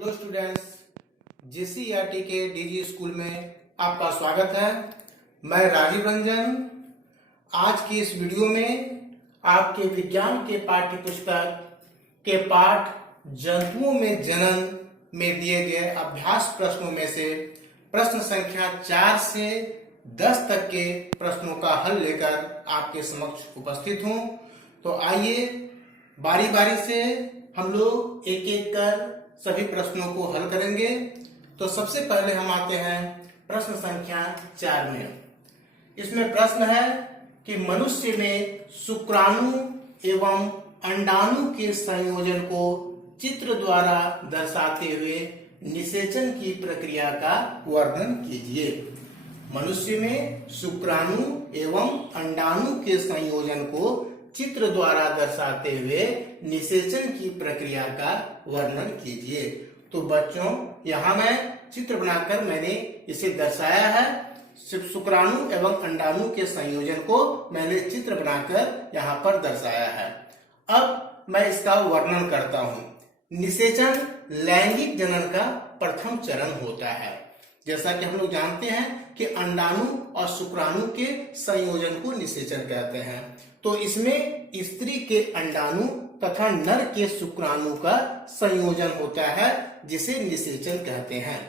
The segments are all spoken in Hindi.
हेलो स्टूडेंट्स, जेसीईआरटी के डीजी स्कूल में आपका स्वागत है। मैं राजीव रंजन। आज की इस वीडियो में आपके विज्ञान के पाठ्य पुस्तक के पाठ जंतुओं में जनन में दिए गए अभ्यास प्रश्नों में से प्रश्न संख्या 4 से 10 तक के प्रश्नों का हल लेकर आपके समक्ष उपस्थित हूं। तो आइए बारी बारी से हम लोग एक एक कर सभी प्रश्नों को हल करेंगे। तो सबसे पहले हम आते हैं प्रश्न संख्या 4 में। इसमें प्रश्न है कि मनुष्य में शुक्राणु एवं अंडाणु के संयोजन को चित्र द्वारा दर्शाते हुए निषेचन की प्रक्रिया का वर्णन कीजिए। मनुष्य में शुक्राणु एवं अंडाणु के संयोजन को चित्र द्वारा दर्शाते हुए निषेचन की प्रक्रिया का वर्णन कीजिए। तो बच्चों, यहाँ मैं चित्र बनाकर मैंने इसे दर्शाया है। शुक्राणु एवं अंडाणु के संयोजन को मैंने चित्र बनाकर यहाँ पर दर्शाया है। अब मैं इसका वर्णन करता हूँ। निषेचन लैंगिक जनन का प्रथम चरण होता है। जैसा कि हम लोग जानते हैं कि अंडाणु और शुक्राणु के संयोजन को निषेचन कहते हैं। तो इसमें स्त्री के अंडाणु तथा नर के शुक्राणु का संयोजन होता है, जिसे निषेचन कहते हैं।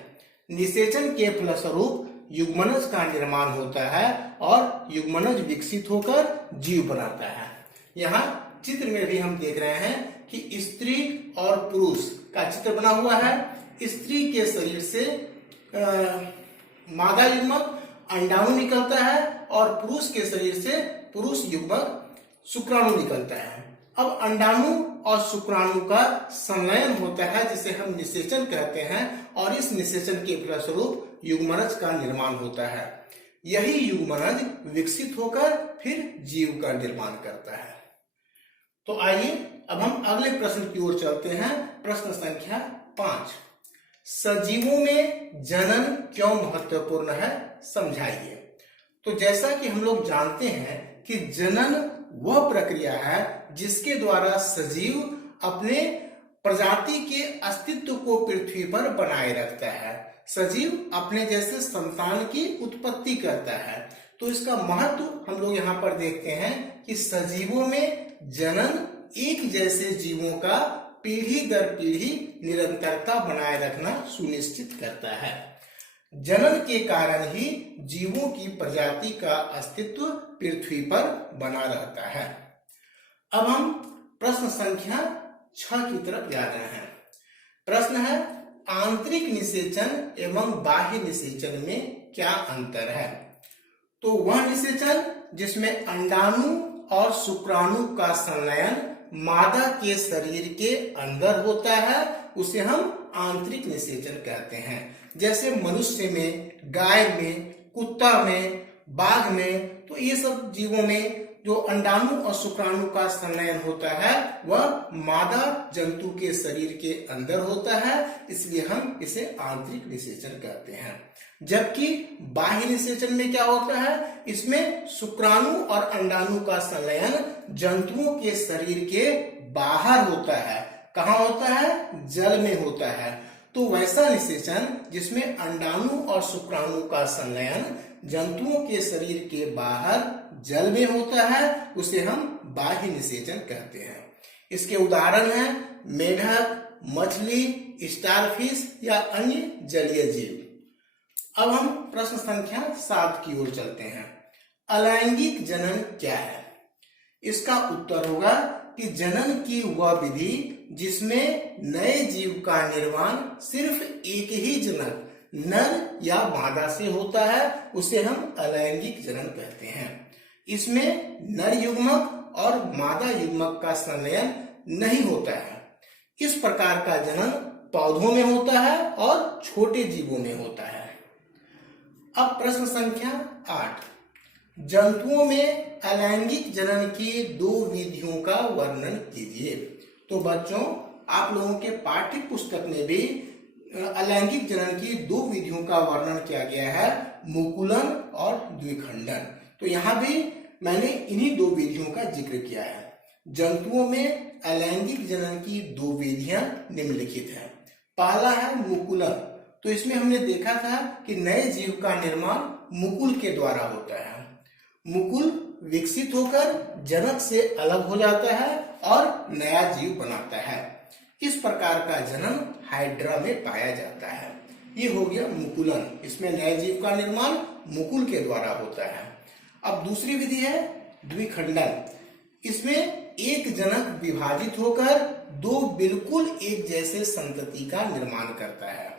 निषेचन के फलस्वरूप युग्मनज का निर्माण होता है और युग्मनज विकसित होकर जीव बनाता है। यहाँ चित्र में भी हम देख रहे हैं कि स्त्री और पुरुष का चित्र बना हुआ है। स्त्री के शरीर से मादा युग्मक अंडाणु निकलता है और पुरुष के शरीर से पुरुष युग्मक शुक्राणु निकलता है। अब अंडाणु और शुक्राणु का संलयन होता है, जिसे हम निषेचन कहते हैं, और इस निषेचन के फलस्वरूप युग्मनज का निर्माण होता है। यही युग्मनज विकसित होकर फिर जीव का निर्माण करता है। तो आइए अब हम अगले प्रश्न की ओर चलते हैं। प्रश्न संख्या 5। सजीवों में जनन क्यों महत्वपूर्ण है, समझाइए। तो जैसा कि हम लोग जानते हैं कि जनन वह प्रक्रिया है जिसके द्वारा सजीव अपने प्रजाति के अस्तित्व को पृथ्वी पर बनाए रखता है। सजीव अपने जैसे संतान की उत्पत्ति करता है। तो इसका महत्व हम लोग यहाँ पर देखते हैं कि सजीवों में जनन एक जैसे जीवों का पीढ़ी दर पीढ़ी निरंतरता बनाए रखना सुनिश्चित करता है। जनन के कारण ही जीवों की प्रजाति का अस्तित्व पृथ्वी पर बना रहता है। अब हम प्रश्न संख्या 6 की तरफ जा रहे हैं। प्रश्न है, आंतरिक निषेचन एवं बाह्य निषेचन में क्या अंतर है? तो वह निषेचन जिसमें अंडाणु और शुक्राणु का संलयन मादा के शरीर के अंदर होता है, उसे हम आंतरिक निषेचन कहते हैं। जैसे मनुष्य में, गाय में, कुत्ता में, बाघ में, तो ये सब जीवों में जो अंडाणु और शुक्राणु का संलयन होता है वह मादा जंतु के शरीर के अंदर होता है, इसलिए हम इसे आंतरिक निषेचन कहते हैं। जबकि बाह्य निषेचन में क्या होता है, इसमें शुक्राणु और अंडाणु का संलयन जंतुओं के शरीर के बाहर होता है। कहाँ होता है? जल में होता है। तो वैसा निषेचन जिसमें अंडाणु और शुक्राणु का संलयन जंतुओं के शरीर के बाहर जल में होता है, उसे हम बाह्य निषेचन कहते हैं। इसके उदाहरण हैं मेढक, मछली, स्टारफिश या अन्य जलीय जीव। अब हम प्रश्न संख्या 7 की ओर चलते हैं। अलैंगिक जनन क्या है? इसका उत्तर होगा कि जनन की वह विधि जिसमें नए जीव का निर्माण सिर्फ एक ही जनक नर या मादा से होता है, उसे हम अलैंगिक जनन कहते हैं। इसमें नर युग्मक और मादा युग्मक का संलयन नहीं होता है। इस प्रकार का जनन पौधों में होता है और छोटे जीवों में होता है। अब प्रश्न संख्या 8। जंतुओं में अलैंगिक जनन की 2 विधियों का वर्णन कीजिए। तो बच्चों, आप लोगों के पाठ्य पुस्तक में भी अलैंगिक जनन की 2 विधियों का वर्णन किया गया है, मुकुलन और द्विखंडन। तो यहाँ भी मैंने इन्हीं 2 विधियों का जिक्र किया है। जंतुओं में अलैंगिक जनन की 2 विधियां निम्नलिखित हैं। पहला है मुकुलन। तो इसमें हमने देखा था कि नए जीव का निर्माण मुकुल के द्वारा होता है। मुकुल विकसित होकर जनक से अलग हो जाता है और नया जीव बनाता है। इस प्रकार का जन्म हाइड्रा में पाया जाता है। ये हो गया मुकुलन। इसमें नए जीव का निर्माण मुकुल के द्वारा होता है। अब दूसरी विधि है द्विखंडन। इसमें एक जनक विभाजित होकर दो बिल्कुल एक जैसे संतति का निर्माण करता है।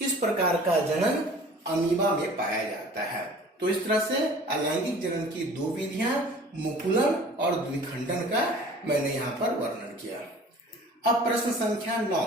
इस प्रकार का जनन अमीबा में पाया जाता है। तो इस तरह से अलैंगिक जनन की दो विधियां मुकुलन और द्विखंडन का मैंने यहाँ पर वर्णन किया। अब प्रश्न संख्या 9,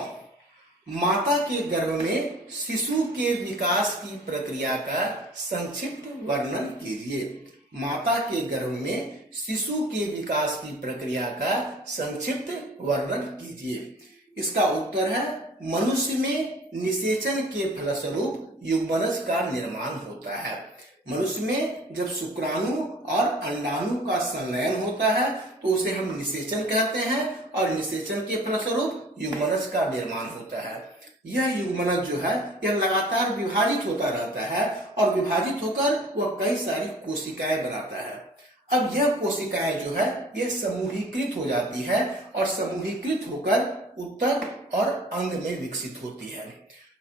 माता के गर्भ में शिशु के विकास की प्रक्रिया का संक्षिप्त वर्णन कीजिए। माता के गर्भ में शिशु के विकास की प्रक्रिया का संक्षिप्त वर्णन कीजिए। इसका उत्तर है मनुष्य में निषेचन के फलस्वरूप युग्मनज का निर्माण होता है। मनुष्य में जब शुक्राणु और अंडाणु का संलयन होता है तो उसे हम निषेचन कहते हैं और निषेचन के फलस्वरूप युग्मनज का निर्माण होता है। यह युग्मनज जो है यह लगातार विभाजित होता रहता है और विभाजित होकर वह कई सारी कोशिकाएं बनाता है। अब यह कोशिकाएं जो है यह समूहीकृत हो जाती है और समूहीकृत होकर ऊतक और अंग में विकसित होती है।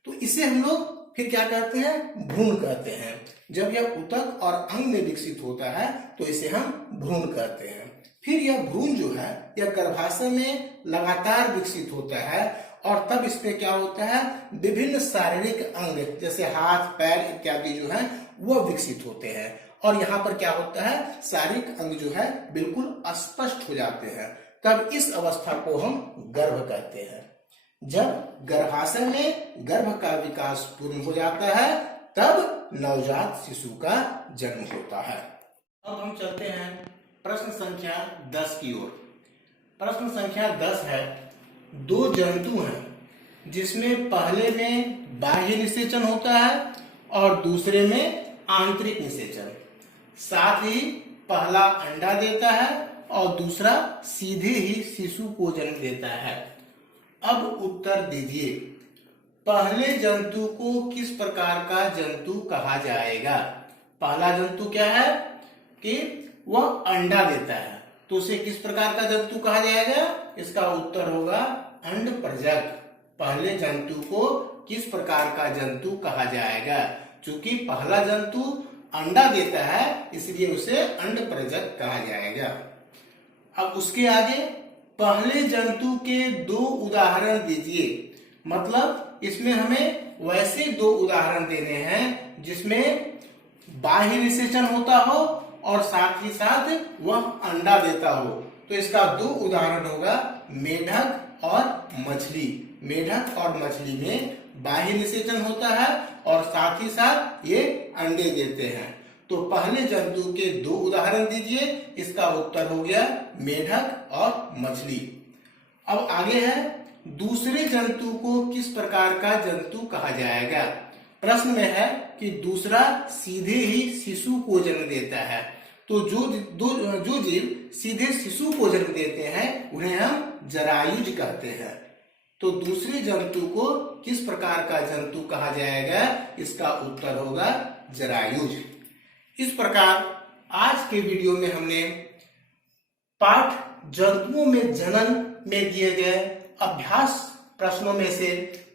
तो इसे हम लोग फिर क्या कहते हैं, भ्रूण कहते हैं। जब यह ऊतक और अंग में विकसित होता है तो इसे हम भ्रूण कहते हैं। फिर यह भ्रूण जो है यह गर्भाशय में लगातार विकसित होता है और तब इसमें क्या होता है, विभिन्न शारीरिक अंग जैसे हाथ पैर इत्यादि जो है वह विकसित होते हैं और यहाँ पर क्या होता है, शारीरिक अंग जो है बिल्कुल स्पष्ट हो जाते हैं। तब इस अवस्था को हम गर्भ कहते हैं। जब गर्भाशय में गर्भ का विकास पूर्ण हो जाता है तब नवजात शिशु का जन्म होता है। अब हम चलते हैं प्रश्न संख्या 10 की ओर। प्रश्न संख्या 10 है, दो जंतु हैं जिसमें पहले में बाह्य निषेचन होता है और दूसरे में आंतरिक निषेचन। साथ ही पहला अंडा देता है और दूसरा सीधे ही शिशु को जन्म देता है। अब उत्तर दीजिए, पहले जंतु को किस प्रकार का जंतु कहा जाएगा। पहला जंतु क्या है कि वह अंडा देता है, तो उसे किस प्रकार का जंतु कहा जाएगा। इसका उत्तर होगा अंडप्रजक। पहले जंतु को किस प्रकार का जंतु कहा जाएगा। चूंकि पहला जंतु अंडा देता है इसलिए उसे अंडप्रजक कहा जाएगा। अब उसके आगे पहले जंतु के दो उदाहरण दीजिए। मतलब इसमें हमें वैसे दो उदाहरण देने हैं जिसमें बाह्य निषेचन होता हो और साथ ही साथ वह अंडा देता हो। तो इसका दो उदाहरण होगा मेढक और मछली। मेढक और मछली में बाह्य निषेचन होता है और साथ ही साथ ये अंडे देते हैं। तो पहले जंतु के दो उदाहरण दीजिए। इसका उत्तर हो गया मेढक और मछली। अब आगे है, दूसरे जंतु को किस प्रकार का जंतु कहा जाएगा। प्रश्न में है कि दूसरा सीधे ही शिशु को जन्म देता है। तो जो जीव सीधे शिशु को जन्म देते हैं उन्हें हम जरायुज कहते हैं। तो दूसरे जंतु को किस प्रकार का जंतु कहा जाएगा। इसका उत्तर होगा जरायुज। इस प्रकार आज के वीडियो में हमने पाठ जंतुओं में जनन में दिए गए अभ्यास प्रश्नों में से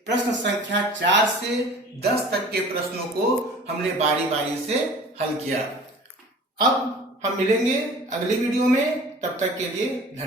प्रश्न संख्या 4 से 10 तक के प्रश्नों को हमने बारी बारी से हल किया। अब हम मिलेंगे अगले वीडियो में, तब तक के लिए धन्यवाद।